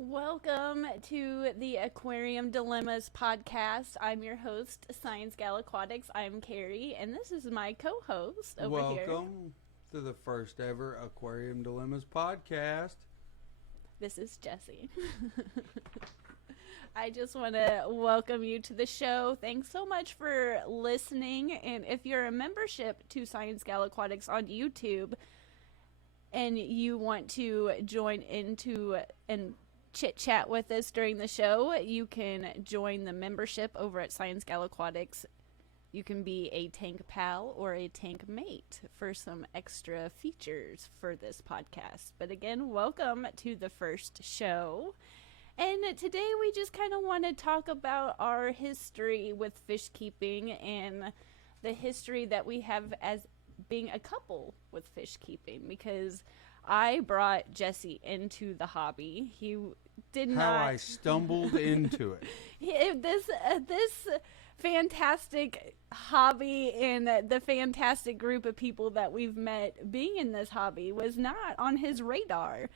Welcome to the Aquarium Dilemmas podcast. I'm your host, ScienceGal Aquatics. I'm Carrie, and this is my co-host over here. Welcome to the first ever Aquarium Dilemmas podcast. This is Jessie. I just want to welcome you to the show. Thanks so much for listening. And if you're a membership to ScienceGal Aquatics on YouTube and you want to join into and chit chat with us during the show, you can join the membership over at ScienceGal Aquatics. You can be a tank pal or a tank mate for some extra features for this podcast. But again, welcome to the first show. And today we just kind of want to talk about our history with fish keeping and the history that we have as being a couple with fish keeping, because I brought Jesse into the hobby. He did not. How I stumbled into it. This fantastic hobby and the fantastic group of people that we've met being in this hobby was not on his radar.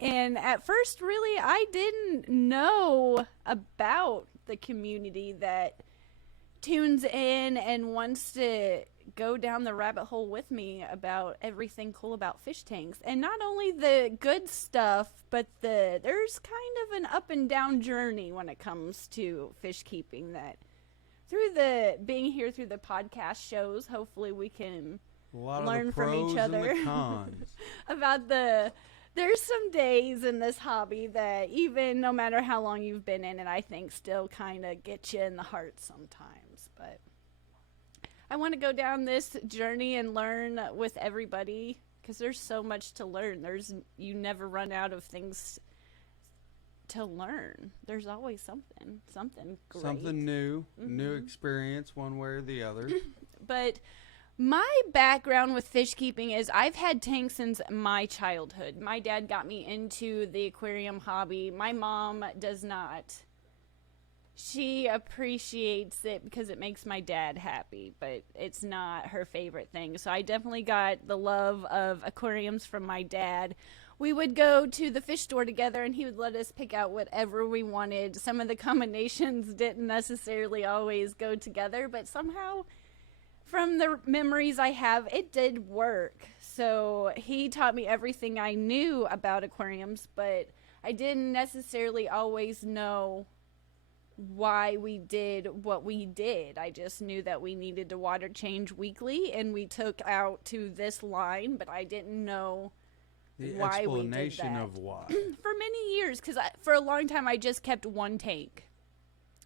And at first, really, I didn't know about the community that tunes in and wants to go down the rabbit hole with me about everything cool about fish tanks. And not only the good stuff, but there's kind of an up and down journey when it comes to fish keeping, that through being here through the podcast shows, hopefully we can learn from each other and the cons. about there's some days in this hobby that even no matter how long you've been in it, I think still kind of get you in the heart sometimes. But I want to go down this journey and learn with everybody, because there's so much to learn. You never run out of things to learn. There's always something great. Something new, new experience one way or the other. But my background with fish keeping is I've had tanks since my childhood. My dad got me into the aquarium hobby. My mom does not. She appreciates it because it makes my dad happy, but it's not her favorite thing. So I definitely got the love of aquariums from my dad. We would go to the fish store together and he would let us pick out whatever we wanted. Some of the combinations didn't necessarily always go together, but somehow from the memories I have, it did work. So he taught me everything I knew about aquariums, but I didn't necessarily always know why we did what we did. I just knew that we needed to water change weekly, and we took out to this line, but I didn't know why we did that. The explanation of why. For many years, because for a long time I just kept one tank.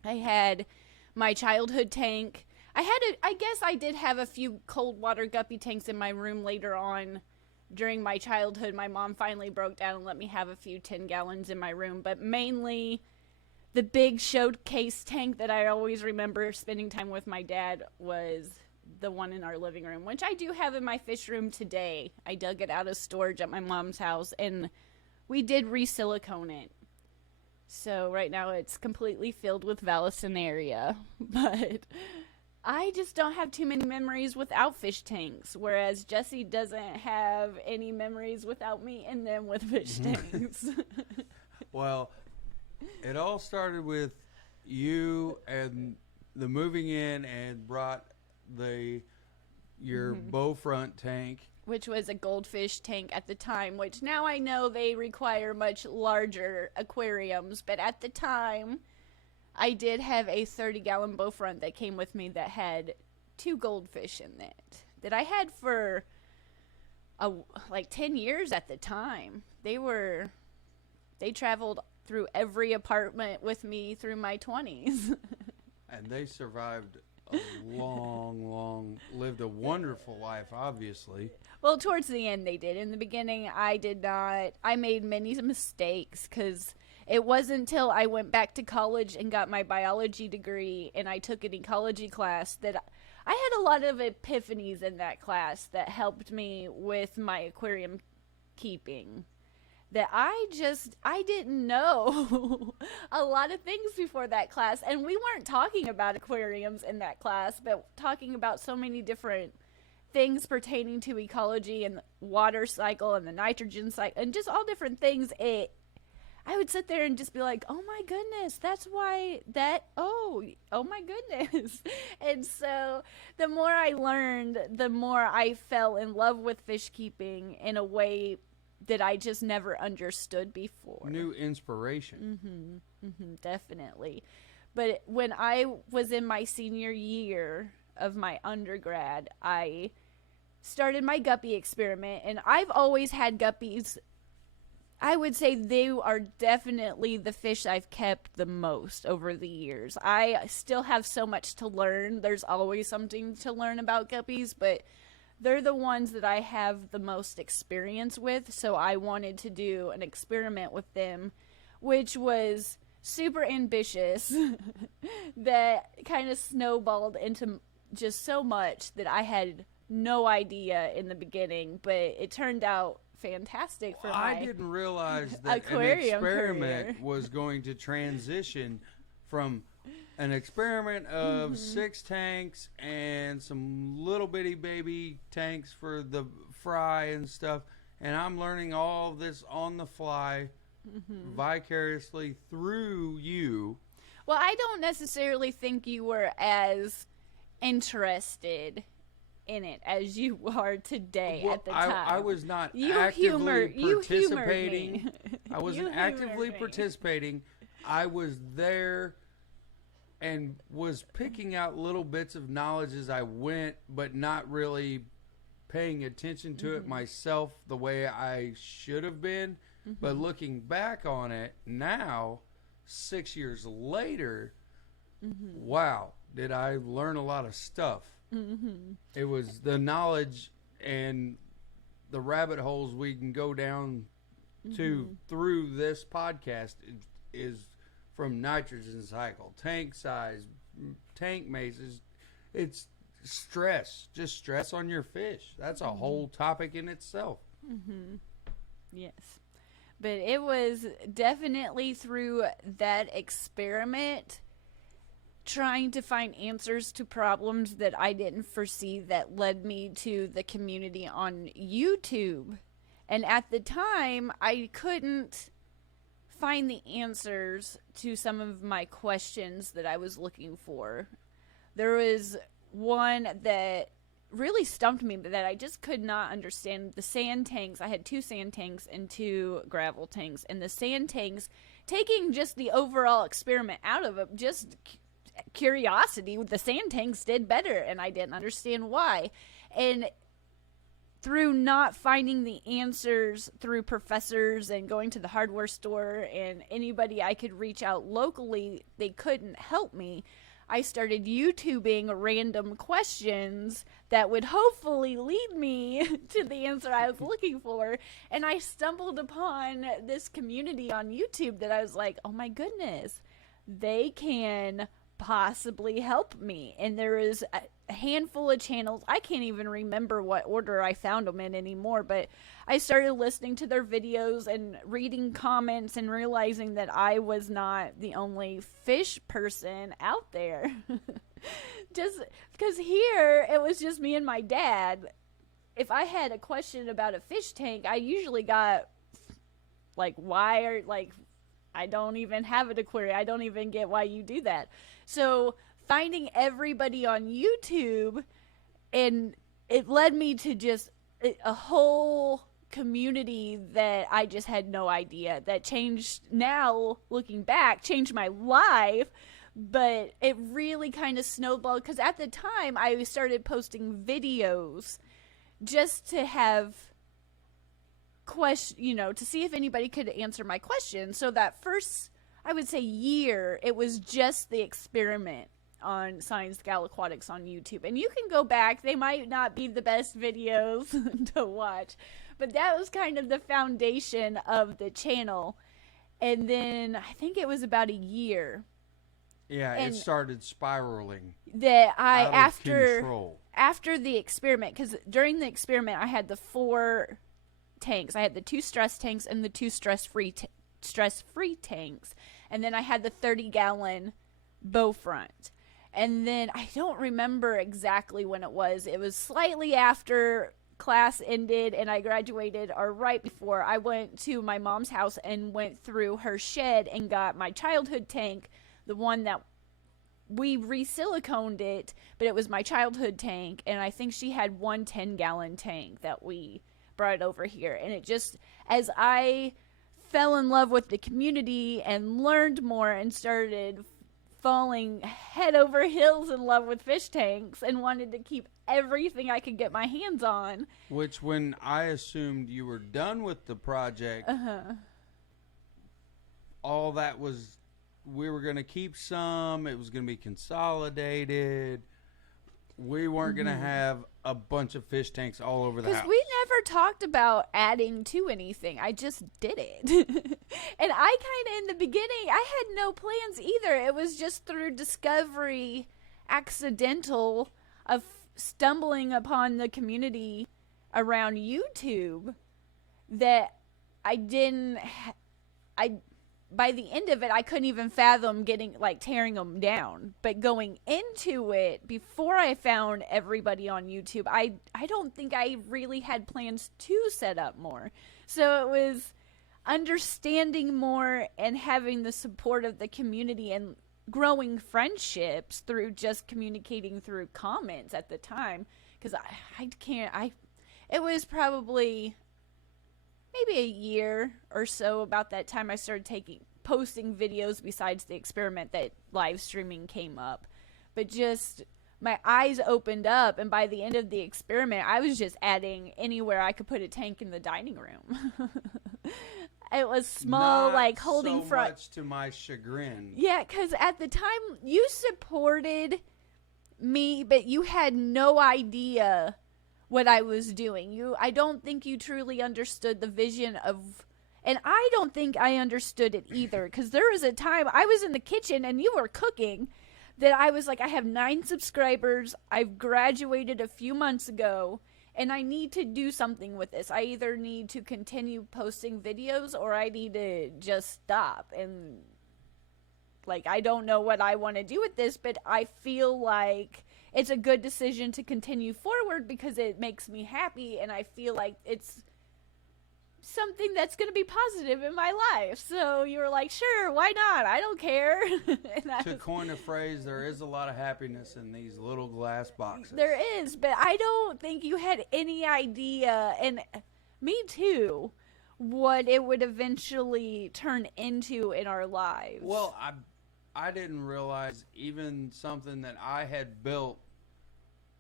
I had my childhood tank. I guess I did have a few cold water guppy tanks in my room later on during my childhood. My mom finally broke down and let me have a few 10 gallons in my room, but mainly the big showcase tank that I always remember spending time with my dad was the one in our living room, which I do have in my fish room today. I dug it out of storage at my mom's house, and we did re-silicone it. So right now it's completely filled with Vallisneria, but I just don't have too many memories without fish tanks, whereas Jesse doesn't have any memories without me in them with fish tanks. Well, it all started with you and the moving in and brought your bow front tank, which was a goldfish tank at the time, which now I know they require much larger aquariums, but at the time I did have a 30-gallon bow front that came with me that had 2 goldfish in it that I had for like 10 years at the time. They traveled through every apartment with me through my 20s. And they survived a lived a wonderful life, obviously. Well, towards the end they did. In the beginning, I did not. I made many mistakes because it wasn't until I went back to college and got my biology degree and I took an ecology class that I had a lot of epiphanies in that class that helped me with my aquarium keeping. That I didn't know a lot of things before that class. And we weren't talking about aquariums in that class, but talking about so many different things pertaining to ecology and the water cycle and the nitrogen cycle and just all different things. I would sit there and just be like, oh my goodness, that's why that, oh my goodness. And so the more I learned, the more I fell in love with fish keeping in a way that I just never understood before. New inspiration. Definitely. But when I was in my senior year of my undergrad, I started my guppy experiment, and I've always had guppies. I would say they are definitely the fish I've kept the most over the years. I still have so much to learn. There's always something to learn about guppies, but they're the ones that I have the most experience with, so I wanted to do an experiment with them, which was super ambitious that kind of snowballed into just so much that I had no idea in the beginning, but it turned out fantastic for I didn't realize that an aquarium experiment career. was going to transition from an experiment of 6 tanks and some little bitty baby tanks for the fry and stuff, and I'm learning all this on the fly vicariously through you. Well, I don't necessarily think you were as interested in it as you are today at the time. I was not You actively humored participating. me. I wasn't You actively humored me. participating. I was there and was picking out little bits of knowledge as I went, but not really paying attention to it myself the way I should have been. But looking back on it now, 6 years later, wow, did I learn a lot of stuff. It was the knowledge and the rabbit holes we can go down to through this podcast is from nitrogen cycle, tank size, tank mazes. It's stress, just stress on your fish. That's a whole topic in itself. Yes. But it was definitely through that experiment trying to find answers to problems that I didn't foresee that led me to the community on YouTube. And at the time, I couldn't find the answers to some of my questions that I was looking for. There was one that really stumped me that I just could not understand. The sand tanks, I had 2 sand tanks and 2 gravel tanks, and the sand tanks, taking just the overall experiment out of it, just curiosity, the sand tanks did better, and I didn't understand why. And through not finding the answers through professors and going to the hardware store and anybody I could reach out locally, they couldn't help me. I started YouTubing random questions that would hopefully lead me to the answer I was looking for. And I stumbled upon this community on YouTube that I was like, oh my goodness, they can possibly help me. And there is a handful of channels. I can't even remember what order I found them in anymore, but I started listening to their videos and reading comments and realizing that I was not the only fish person out there. Just because here it was just me and my dad. If I had a question about a fish tank, I usually got like, why are, like, I don't even have an aquarium. I don't even get why you do that. So finding everybody on YouTube, and it led me to just a whole community that I just had no idea, that changed, now looking back, changed my life. But it really kind of snowballed because at the time I started posting videos just to have to see if anybody could answer my question. So that first, I would say, year, it was just the experiment on ScienceGal Aquatics on YouTube. And you can go back. They might not be the best videos to watch, but that was kind of the foundation of the channel. And then I think it was about a year. Yeah, And it started spiraling that I, out of control. after the experiment, because during the experiment I had the 4 tanks. I had the 2 stress tanks and the 2 stress-free tanks, and then I had the 30-gallon bow front. And then I don't remember exactly when it was. It was slightly after class ended and I graduated, or right before, I went to my mom's house and went through her shed and got my childhood tank, the one that we re-siliconed it, but it was my childhood tank, and I think she had one 10-gallon tank that we brought over here. And it just, as I fell in love with the community and learned more and started falling head over heels in love with fish tanks and wanted to keep everything I could get my hands on. Which, when I assumed you were done with the project, all that was, we were going to keep some, it was going to be consolidated. We weren't going to have a bunch of fish tanks all over the house. Because we never talked about adding to anything. I just did it. And I kind of, in the beginning, I had no plans either. It was just through discovery, accidental, of stumbling upon the community around YouTube, that I didn't, by the end of it, I couldn't even fathom tearing them down. But going into it, before I found everybody on YouTube, I don't think I really had plans to set up more. So it was understanding more and having the support of the community and growing friendships through just communicating through comments at the time. Because it was probably maybe a year or so about that time I started posting videos besides the experiment that live streaming came up. But just my eyes opened up, and by the end of the experiment, I was just adding anywhere I could put a tank in the dining room. It was small, Not holding so front. much to my chagrin. Yeah, because at the time you supported me, but you had no idea what I was doing. I don't think you truly understood the vision of, and I don't think I understood it either, because there was a time I was in the kitchen and you were cooking that I was like, I have 9 subscribers, I've graduated a few months ago, and I need to do something with this. I either need to continue posting videos or I need to just stop. And I don't know what I want to do with this, but I feel like it's a good decision to continue forward because it makes me happy, and I feel like it's something that's going to be positive in my life. So you were like, sure, why not? I don't care. To coin a phrase, there is a lot of happiness in these little glass boxes. There is, but I don't think you had any idea, and me too, what it would eventually turn into in our lives. Well, I didn't realize even something that I had built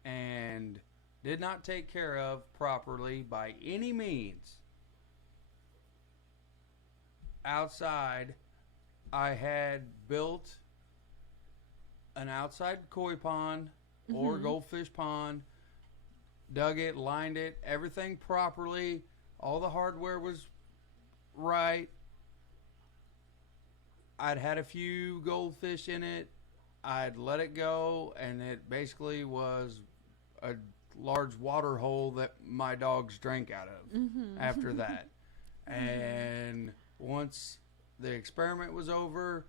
and did not take care of properly by any means. Outside, I had built an outside koi pond or goldfish pond, dug it, lined it, everything properly. All the hardware was right. I'd had a few goldfish in it. I'd let it go, and it basically was a large water hole that my dogs drank out of after that. And once the experiment was over,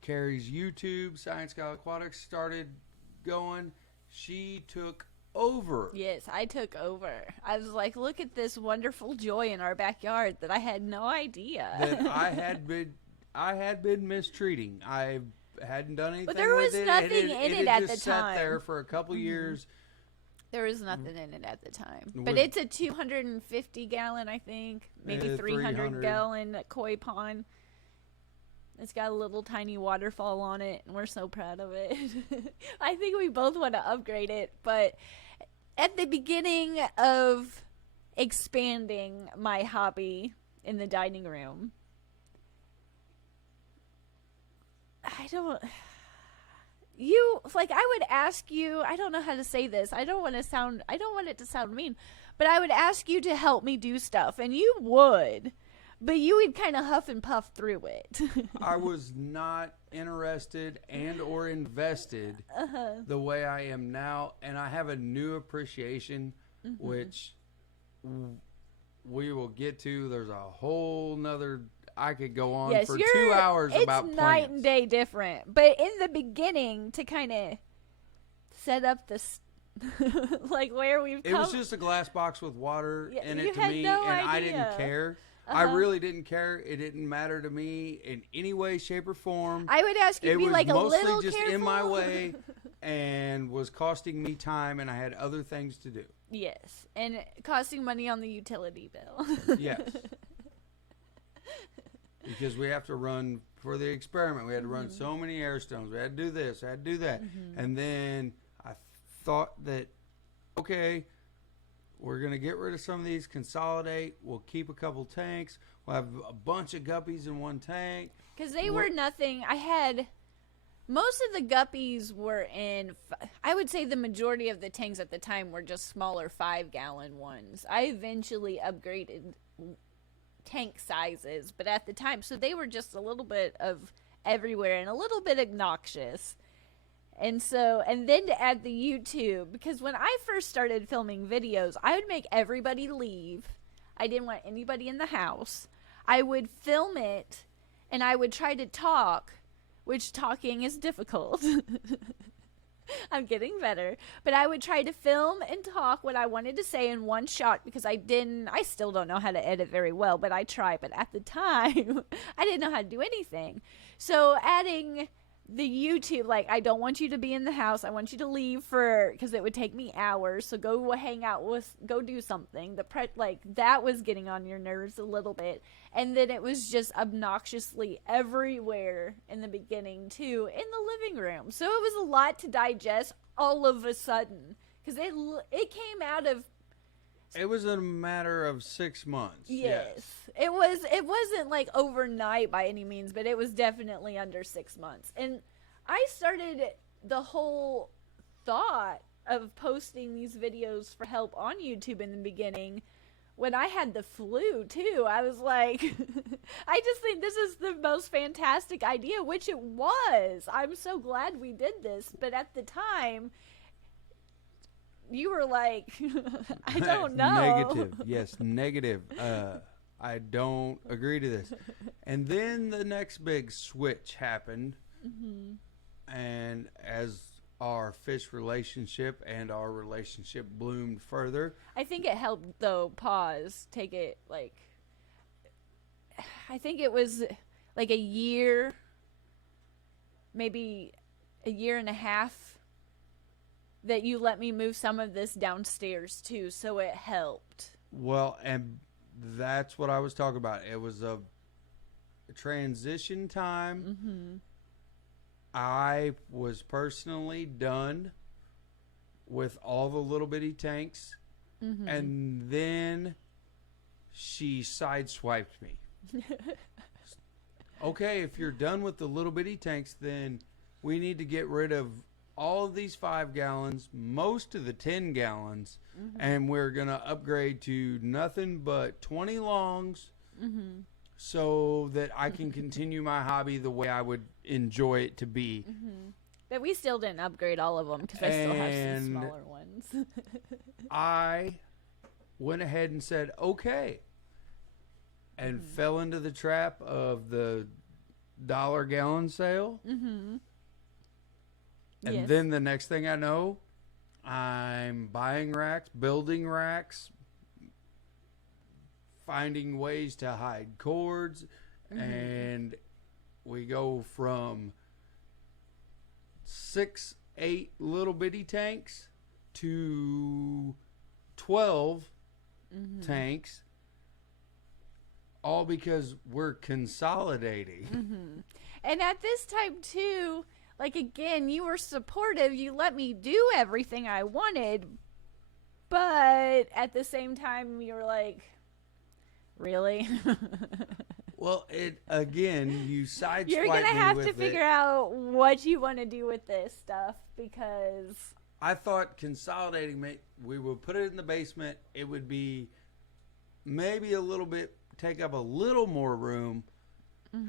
Carrie's YouTube, ScienceGal Aquatics, started going. She took over. Yes, I took over. I was like, look at this wonderful joy in our backyard that I had no idea. That I had been mistreating. I hadn't done anything with it. But there was nothing in it at the just time. sat there for a couple years. There was nothing in it at the time. With- But it's a 250-gallon, I think, maybe 300. 300-gallon koi pond. It's got a little tiny waterfall on it, and we're so proud of it. I think we both want to upgrade it. But at the beginning of expanding my hobby in the dining room, I would ask you, I don't know how to say this. I don't want it to sound mean, but I would ask you to help me do stuff, and you would, but you would kind of huff and puff through it. I was not interested and or invested the way I am now, and I have a new appreciation, which we will get to. There's a whole nother, I could go on for 2 hours about plants. It's night and day different. But in the beginning, to kind of set up Like where we've come. It was just a glass box with water in you it to had me, no and I idea. didn't care. I really didn't care. It didn't matter to me in any way, shape, or form. I would ask you It to be was like a mostly little just careful. in my way and was costing me time, and I had other things to do. Yes, and costing money on the utility bill. Yes. Because we have to run for the experiment. We had to run so many air stones. We had to do this. I had to do that. And then I thought that, okay, we're going to get rid of some of these, consolidate. We'll keep a couple tanks. We'll have a bunch of guppies in one tank. Because they were nothing. I had... Most of the guppies were in... I would say the majority of the tanks at the time were just smaller 5-gallon ones. I eventually upgraded tank sizes, but at the time... So they were just a little bit of everywhere and a little bit obnoxious. And so, and then to add the YouTube, because when I first started filming videos, I would make everybody leave. I didn't want anybody in the house. I would film it, and I would try to talk, which talking is difficult. I'm getting better. But I would try to film and talk what I wanted to say in one shot because I still don't know how to edit very well, but I try. But at the time, I didn't know how to do anything. So adding the YouTube, like, I don't want you to be in the house. I want you to leave because it would take me hours. So go hang out go do something. That was getting on your nerves a little bit. And then it was just obnoxiously everywhere in the beginning too, in the living room. So it was a lot to digest all of a sudden because it came out of. It was a matter of 6 months. Yes. It wasn't like overnight by any means, but it was definitely under 6 months. And I started the whole thought of posting these videos for help on YouTube in the beginning when I had the flu too. I was like, I just think this is the most fantastic idea, which it was. I'm so glad we did this. But at the time, you were like, I don't know. Negative. Yes, negative. I don't agree to this. And then the next big switch happened. And as our fish relationship and our relationship bloomed further. I think it helped, though, take it, like, I think it was like a year, maybe a year and a half that you let me move some of this downstairs too, so it helped. Well, and that's what I was talking about. It was a transition time. I was personally done with all the little bitty tanks, and then she sideswiped me. Okay, if you're done with the little bitty tanks, then we need to get rid of all of these 5 gallons, most of the 10 gallons, and we're going to upgrade to nothing but 20 longs so that I can continue my hobby the way I would enjoy it to be. But we still didn't upgrade all of them because I still have some smaller ones. I went ahead and said, okay, and fell into the trap of the $1 sale. And then the next thing I know, I'm buying racks, building racks, finding ways to hide cords, and we go from 6, 8 little bitty tanks to 12 tanks, all because we're consolidating. And at this time too, like, again, you were supportive. You let me do everything I wanted. But at the same time, you were like, really? Well, you sideswiped me. You're going to have to figure out what you want to do with this stuff because I thought consolidating, we would put it in the basement. It would be maybe a little bit, take up a little more room.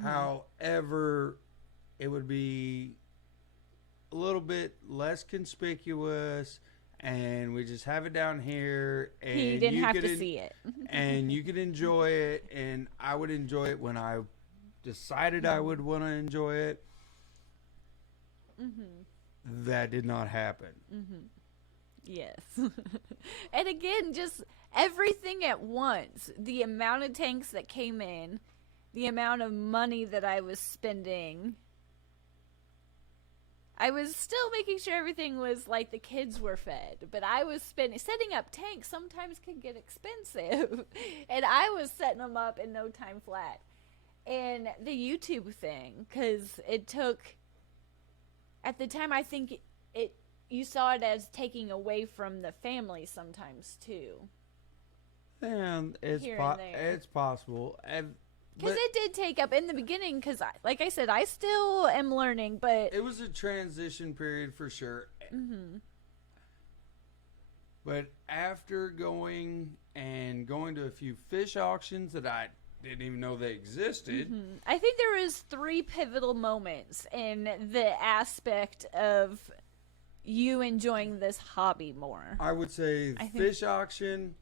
However, it would be a little bit less conspicuous, and we just have it down here, and he didn't have to see it. And you could enjoy it, and I would enjoy it when I decided I would want to enjoy it. That did not happen. Yes. And again, just everything at once. The amount of tanks that came in, the amount of money that I was spending. I was still making sure everything was like the kids were fed, but I was setting up tanks sometimes can get expensive. And I was setting them up in no time flat. And the YouTube thing, because it took, at the time, I think it you saw it as taking away from the family sometimes too. And it's Here and there. it's possible. Because it did take up in the beginning, because like I said, I still am learning, but it was a transition period for sure. But after going to a few fish auctions that I didn't even know they existed. I think there was 3 pivotal moments in the aspect of you enjoying this hobby more. I would say fish auction,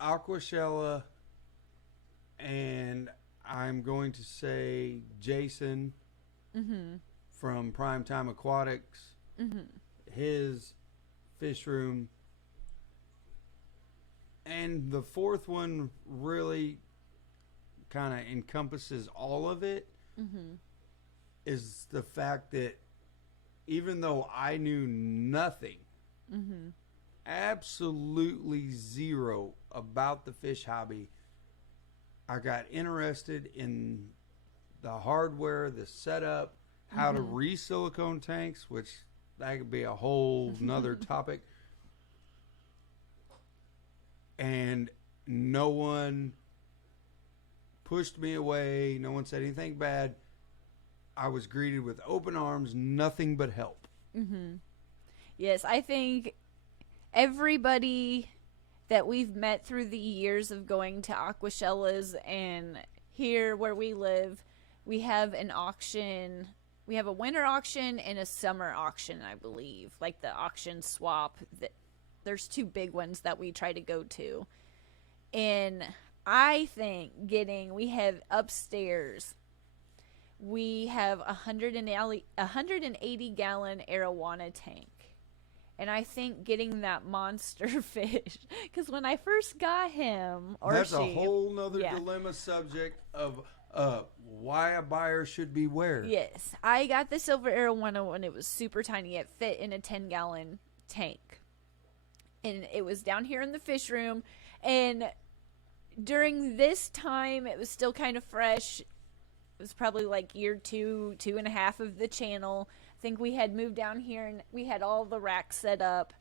Aquashella, and I'm going to say Jason from Primetime Aquatics, his fish room. And the 4th one really kind of encompasses all of it, is the fact that even though I knew nothing, absolutely zero about the fish hobby, I got interested in the hardware, the setup, how to re-silicone tanks, which that could be a whole nother topic. And no one pushed me away. No one said anything bad. I was greeted with open arms, nothing but help. Yes, I think everybody that we've met through the years of going to Aquashellas, and here where we live, we have an auction. We have a winter auction and a summer auction, I believe. Like the auction swap. There's 2 big ones that we try to go to. And I think we have upstairs, we have a 180 gallon arowana tank. And I think getting that monster fish, because when I first got him, that's a whole nother dilemma subject of why a buyer should be where. Yes, I got the silver arowana when it was super tiny. It fit in a 10-gallon tank. And it was down here in the fish room. And during this time, it was still kind of fresh. It was probably like year 2.5 of the channel. I think we had moved down here and we had all the racks set up.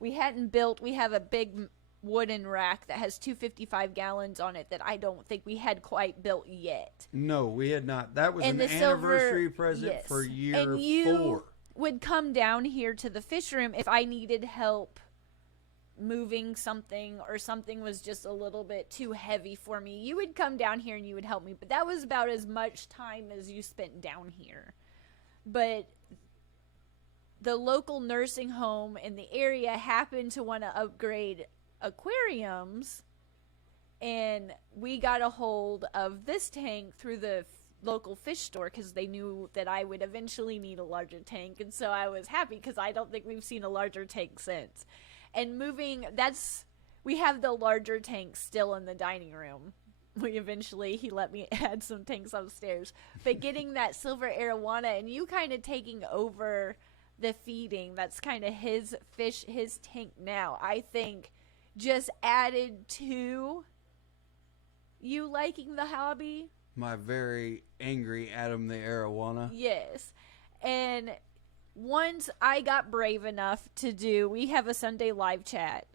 We have a big wooden rack that has 255 gallons on it that I don't think we had quite built yet. No, we had not. That was an anniversary present for year 4. And you would come down here to the fish room if I needed help moving something, or something was just a little bit too heavy for me. You would come down here and you would help me, but that was about as much time as you spent down here. But the local nursing home in the area happened to want to upgrade aquariums, and we got a hold of this tank through the local fish store because they knew that I would eventually need a larger tank. And so I was happy because I don't think we've seen a larger tank since. And we have the larger tank still in the dining room. He let me add some tanks upstairs. But getting that silver arowana and you kind of taking over the feeding, that's kind of his tank now, I think just added to you liking the hobby. My very angry Adam the arowana. Yes. And once I got brave enough we have a Sunday live chat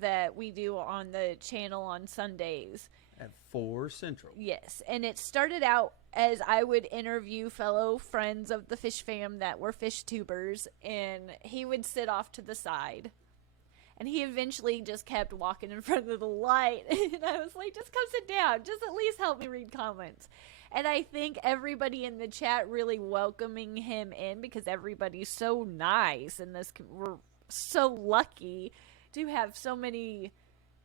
that we do on the channel on Sundays. At 4 Central. Yes. And it started out as I would interview fellow friends of the fish fam that were fish tubers, and he would sit off to the side. And he eventually just kept walking in front of the light. And I was like, just come sit down. Just at least help me read comments. And I think everybody in the chat really welcoming him in because everybody's so nice. And we're so lucky to have so many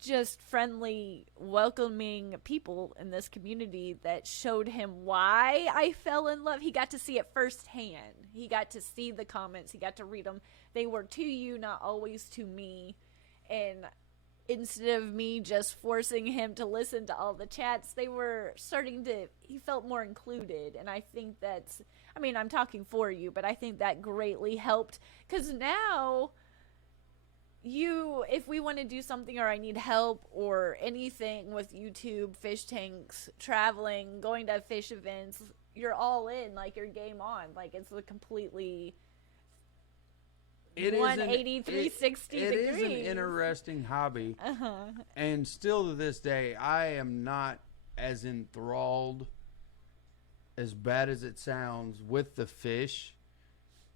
just friendly, welcoming people in this community that showed him why I fell in love. He got to see it firsthand. He got to see the comments. He got to read them. They were to you, not always to me. And instead of me just forcing him to listen to all the chats, they were starting to, he felt more included. And I think that's, I mean, I'm talking for you, but I think that greatly helped. Because now, if we want to do something or I need help or anything with YouTube, fish tanks, traveling, going to fish events, you're all in, like you're game on. Like it's a completely 180, 360 degrees. It is an interesting hobby. And still to this day, I am not as enthralled, as bad as it sounds, with the fish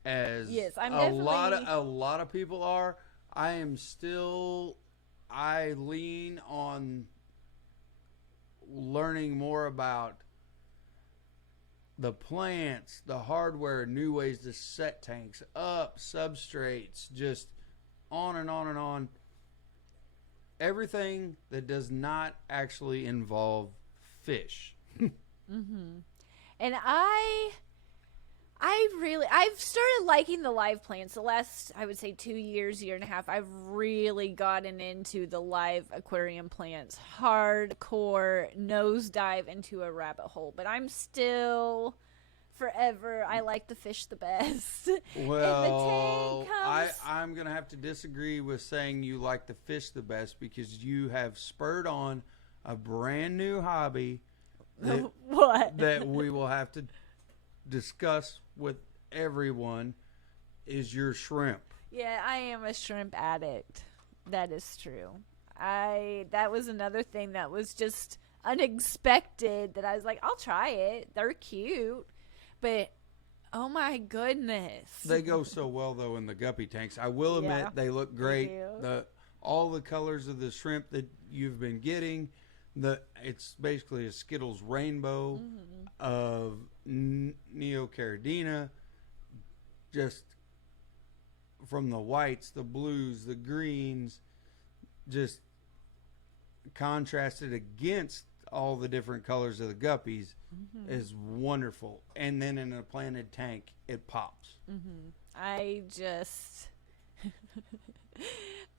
as a lot of people are. I lean on learning more about the plants, the hardware, new ways to set tanks up, substrates, just on and on and on. Everything that does not actually involve fish. And I've started liking the live plants. The last, I would say 2 years, year and a half, I've really gotten into the live aquarium plants. Hardcore nosedive into a rabbit hole. But I'm still forever, I like the fish the best. Well, I'm going to have to disagree with saying you like the fish the best because you have spurred on a brand new hobby that we will have to discuss with everyone is your shrimp. Yeah, I am a shrimp addict. That is true. That was another thing that was just unexpected that I was like, I'll try it. They're cute. But oh my goodness. They go so well though in the guppy tanks. I will admit they look great. All the colors of the shrimp that you've been getting, it's basically a Skittles rainbow of Neocaridina, just from the whites, the blues, the greens, just contrasted against all the different colors of the guppies is wonderful. And then in a planted tank, it pops.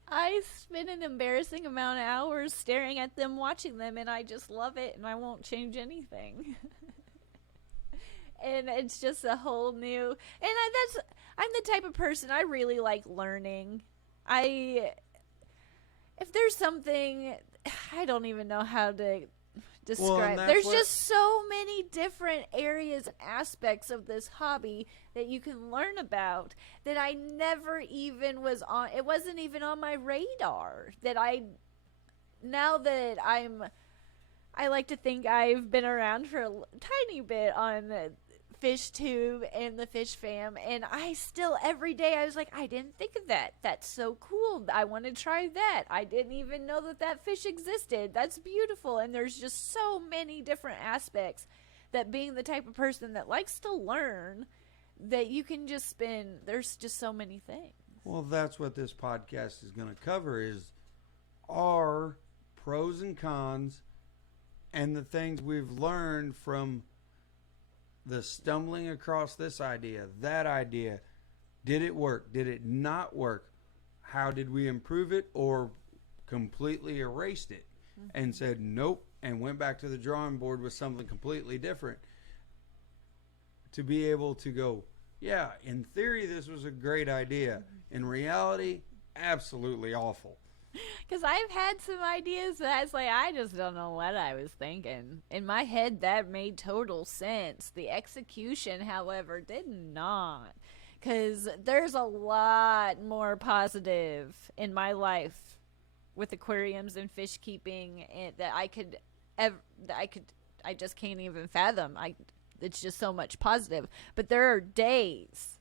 I spend an embarrassing amount of hours staring at them, watching them, and I just love it, and I won't change anything. And it's just a whole new, and I'm the type of person, I really like learning. If there's something, I don't even know how to describe. There's just so many different areas and aspects of this hobby that you can learn about that I never even was on. It wasn't even on my radar now that I like to think I've been around for a tiny bit on the fish tube and the fish fam, and I still every day I was like, I didn't think of that. That's so cool. I want to try that. I didn't even know that fish existed. That's beautiful. And there's just so many different aspects that, being the type of person that likes to learn, that you can just spend, there's just so many things. Well, that's what this podcast is going to cover, is our pros and cons and the things we've learned from the stumbling across this idea, that idea. Did it work? Did it not work? How did we improve it, or completely erased it and said nope and went back to the drawing board with something completely different? To be able to go, yeah, in theory this was a great idea. In reality, absolutely awful. Because I've had some ideas that I was like, I just don't know what I was thinking. In my head, that made total sense. The execution, however, did not. Because there's a lot more positive in my life with aquariums and fish keeping that I just can't even fathom. It's just so much positive. But there are days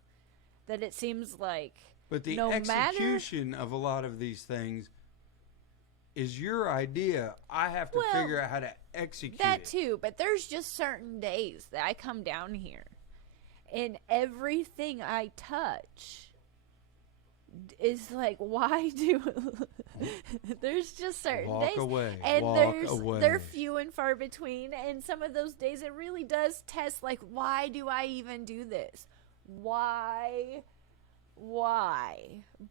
that it seems like, but the execution of a lot of these things is your idea. I have to figure out how to execute that too. But there's just certain days that I come down here and everything I touch is like, why do there's just certain Walk days away. and Walk away. they're few and far between, and some of those days it really does test, like, why do I even do this? Why?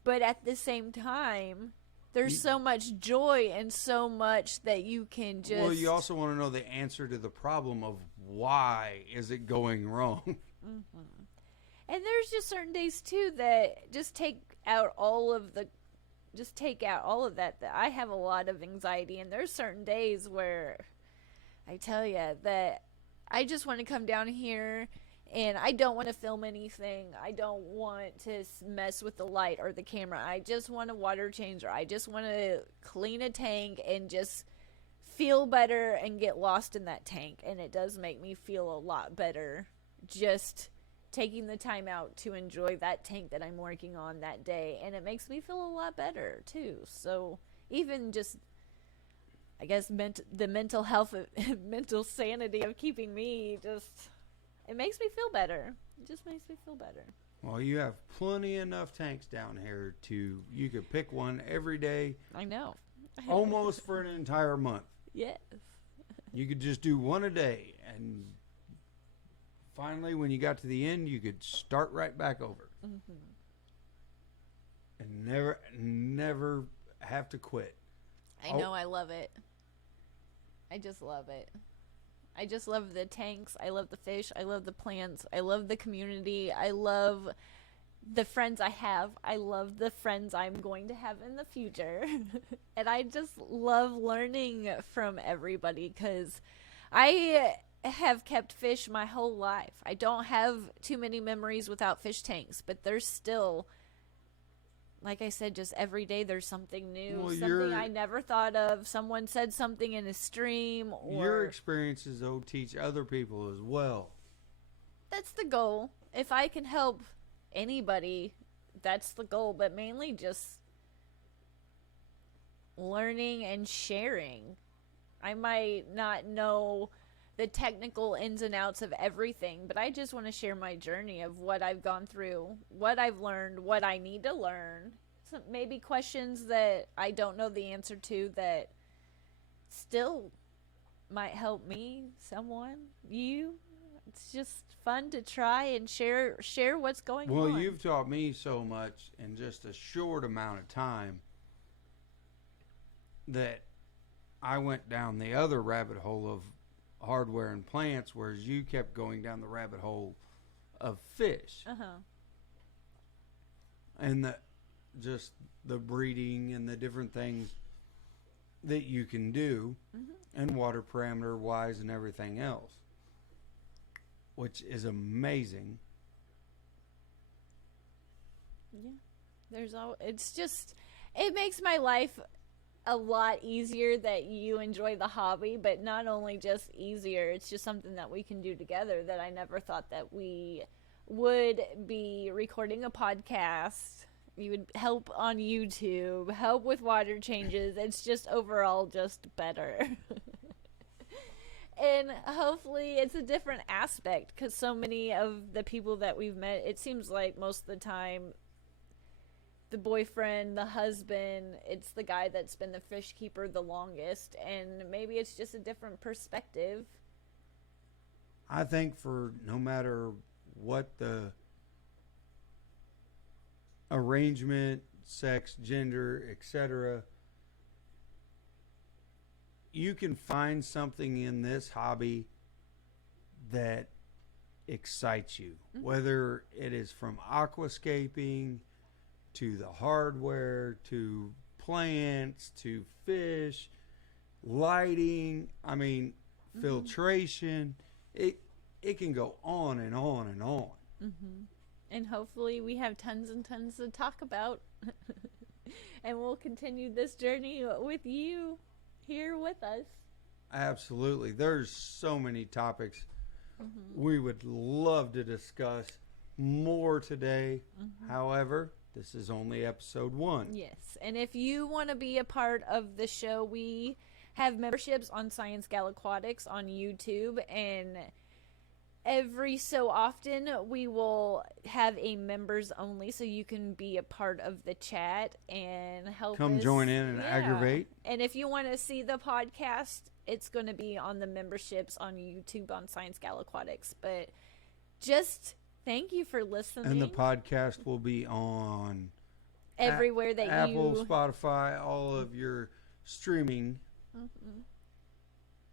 But at the same time, there's so much joy and so much that you can just... Well, you also want to know the answer to the problem of why is it going wrong. Mm-hmm. And there's just certain days too that just take out all of that I have a lot of anxiety, and there's certain days where I tell you that I just want to come down here and I don't want to film anything. I don't want to mess with the light or the camera. I just want a water change, or I just want to clean a tank and just feel better and get lost in that tank. And it does make me feel a lot better just taking the time out to enjoy that tank that I'm working on that day. And it makes me feel a lot better too. So even just, I guess, the mental health, mental sanity of keeping me just... It makes me feel better. It just makes me feel better. Well, you have plenty enough tanks down here you could pick one every day. I know. Almost for an entire month. Yes. You could just do one a day, and finally, when you got to the end, you could start right back over. Mm-hmm. And never have to quit. I know. I love it. I just love it. I just love the tanks. I love the fish. I love the plants. I love the community. I love the friends I have. I love the friends I'm going to have in the future. And I just love learning from everybody, because I have kept fish my whole life. I don't have too many memories without fish tanks, but there's still... Like I said, just every day there's something new, something I never thought of. Someone said something in a stream. Or your experiences, though, teach other people as well. That's the goal. If I can help anybody, that's the goal. But mainly just learning and sharing. I might not know the technical ins and outs of everything, but I just want to share my journey of what I've gone through, what I've learned, what I need to learn. Some maybe questions that I don't know the answer to that still might help me, someone, you. It's just fun to try and share what's going on. Well, you've taught me so much in just a short amount of time that I went down the other rabbit hole of hardware and plants, whereas you kept going down the rabbit hole of fish. And just the breeding and the different things that you can do, and water parameter wise and everything else, which is amazing. Yeah, it makes my life a lot easier that you enjoy the hobby, but not only just easier, it's just something that we can do together that I never thought that we would be recording a podcast. You would help on YouTube, help with water changes. It's just overall just better. And hopefully it's a different aspect, because so many of the people that we've met, it seems like most of the time, the boyfriend, the husband, it's the guy that's been the fish keeper the longest, and maybe it's just a different perspective. I think for no matter what the arrangement, sex, gender, etc., you can find something in this hobby that excites you, whether it is from aquascaping to the hardware, to plants, to fish, lighting, filtration. It can go on and on and on. And hopefully we have tons and tons to talk about. And we'll continue this journey with you here with us. Absolutely. There's so many topics we would love to discuss more today. However, this is only episode 1. Yes. And if you want to be a part of the show, we have memberships on ScienceGal Aquatics on YouTube. And every so often we will have a members only, so you can be a part of the chat and help Come us. join in and aggravate. And if you want to see the podcast, it's going to be on the memberships on YouTube on ScienceGal Aquatics. But just thank you for listening. And the podcast will be on everywhere that Apple, you... Spotify, all of your streaming. Mm-hmm.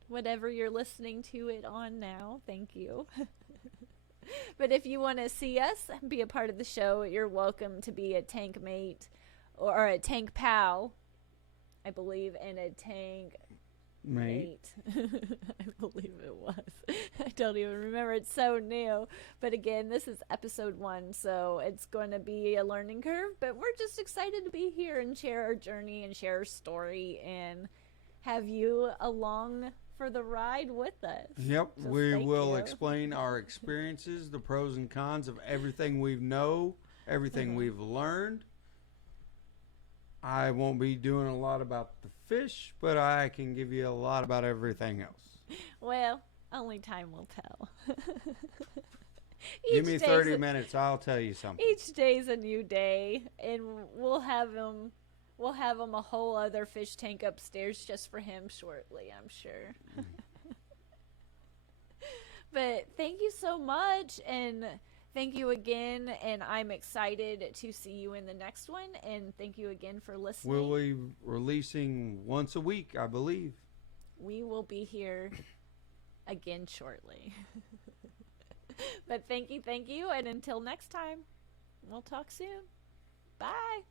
Whatever you're listening to it on now, thank you. But if you want to see us, be a part of the show, you're welcome to be a tank mate or a tank pal, I believe, and a tank mate. I believe it was. I don't even remember. It's so new. But again, this is episode 1, so it's going to be a learning curve. But we're just excited to be here and share our journey and share our story and have you along for the ride with us. Yep, So we thank will you. explain our experiences, the pros and cons of everything everything we've learned. I won't be doing a lot about the fish, but I can give you a lot about everything else. Well, only time will tell. Give me 30 minutes, I'll tell you something. Each day's a new day, and we'll have him a whole other fish tank upstairs just for him shortly, I'm sure. But thank you so much, and thank you again, and I'm excited to see you in the next one, and thank you again for listening. We'll be releasing once a week, I believe. We will be here again shortly. But thank you, and until next time, we'll talk soon. Bye.